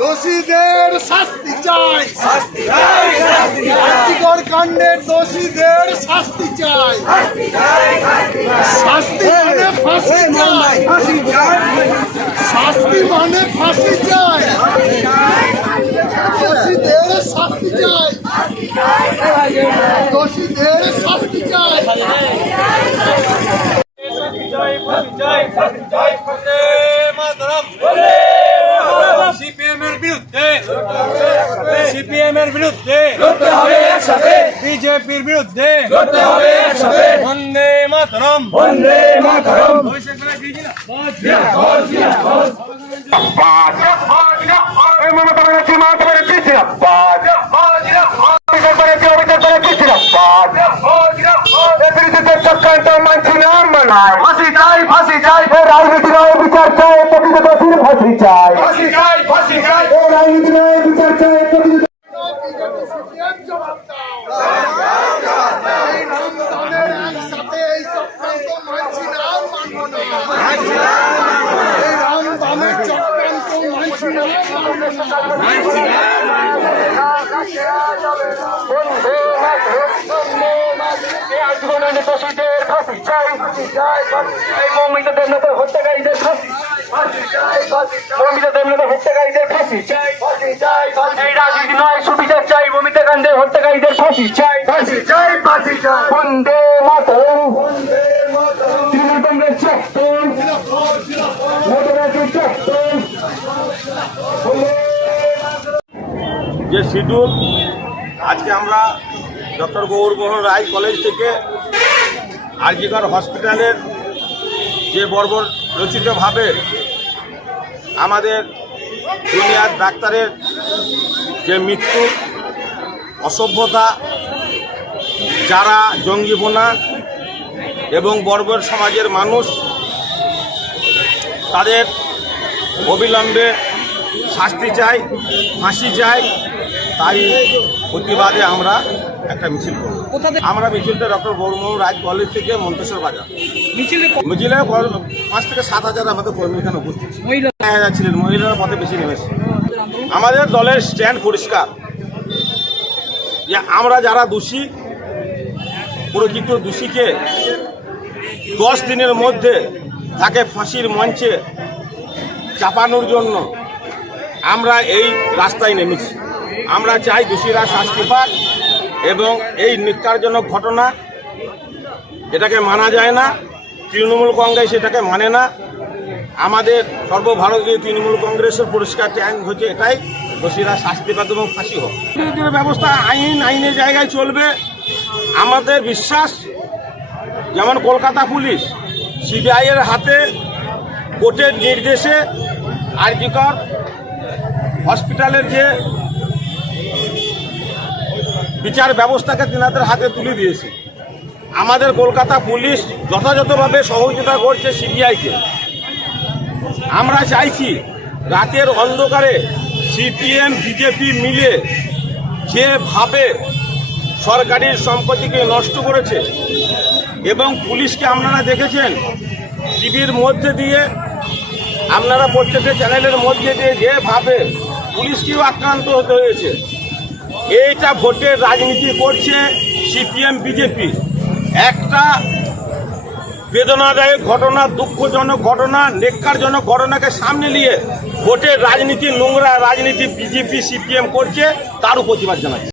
দোষীদের শাস্তি চাই, আর্থিকর কাণ্ডের দোষীদের শাস্তি চাই, শাস্তি মানে ফাঁসি চাই, শাস্তি মানে ফাঁসি চাই, দোষীদের শাস্তি চাই, দোষীদের শাস্তি চাই। সিপিএমের বিরুদ্ধে বিজেপির বিরুদ্ধে বন্দে মাতরম, বন্দে মাতরম। চক্রান্ত মানছি না মানায়, ফাঁসি চাই, ফাঁসি চাই, রাজনীতি নয় বিচার চাই, প্রকৃত দোষীর ফাঁসি চাই, ফাঁসি চাই, ফাঁসি চাই, রাজনীতি নয় বিচার চাই, প্রকৃত দোষীদের ফাঁসি চাই, মৌমিতাদের মতো হত্যাকারীদের ফাঁসি, মৌমিতাদের মতো হত্যাকারীদের ফাঁসি চাই, এই রাজনীতি নয় সুবিচার চাই, মৌমিতা গান্ধীর হত্যাকারীদের ফাঁসি চাই, ফাঁসি চাই, ফাঁসি চাই, বন্দে মাতরম, তৃণমূল কংগ্রেস চক্র, যে শিডিউল আজকে আমরা ডক্টর গৌরমোহন রায় কলেজ থেকে আরজিকর হসপিটালের যে বর্বর রচিতভাবে আমাদের দুনিয়ার ডাক্তারের যে মৃত্যু, অসভ্যতা, যারা জঙ্গিপনা এবং বর্বর সমাজের মানুষ তাদের অবিলম্বে শাস্তি চাই, ফাঁসি চাই, তাই প্রতিবাদে আমরা একটা মিছিল করব। আমরা মিছিলটা ডক্টর গৌরমোহন রায় কলেজ থেকে মন্তেশ্বর বাজার মিছিলে 5 থেকে 7 হাজার আমাদের কর্মী এখানে উপস্থিত ছিলেন। মহিলারা পথে বেশি নেমেছে। আমাদের দলের স্ট্যান্ড পরিষ্কার যে আমরা যারা দোষী, প্রকৃত দোষীকে 10 দিনের মধ্যে তাকে ফাঁসির মঞ্চে চাপানোর জন্য আমরা এই রাস্তায় নেমেছি। আমরা চাই দোষীরা শাস্তি পাক এবং এই ন্যাক্কারজনক ঘটনা এটাকে মানা যায় না। তৃণমূল কংগ্রেস এটাকে মানে না। আমাদের সর্বভারতীয় তৃণমূল কংগ্রেসের পরিষ্কার ট্যাঙ্ক হচ্ছে এটাই, দোষীরা শাস্তি পাক এবং ফাঁসি হোক। ব্যবস্থা আইনের জায়গায় চলবে। আমাদের বিশ্বাস, যেমন কলকাতা পুলিশ সিবিআইয়ের হাতে কোর্টের নির্দেশে আরজিকর হসপিটালের যে বিচার ব্যবস্থাকে তেনাদের হাতে তুলে দিয়েছে। আমাদের কলকাতা পুলিশ যথাযথভাবে সহযোগিতা করছে সিবিআইকে। আমরা চাইছি রাতের অন্ধকারে সিপিএম বিজেপি মিলে যেভাবে সরকারি সম্পত্তিকে নষ্ট করেছে এবং পুলিশকে আপনারা দেখেছেন টিভির মধ্যে দিয়ে, আপনারা প্রত্যেকটা চ্যানেলের মধ্যে দিয়ে যেভাবে পুলিশকেও আক্রান্ত হতে হয়েছে। এইটা ভোটের রাজনীতি করছে সিপিএম বিজেপি। একটা বেদনাদায়ক ঘটনা, দুঃখজনক ঘটনা, ন্যাক্কারজনক ঘটনাকে সামনে নিয়ে ভোটের রাজনীতি, নোংরা রাজনীতি বিজেপি সিপিএম করছে, তারও প্রতিবাদ জানাচ্ছে।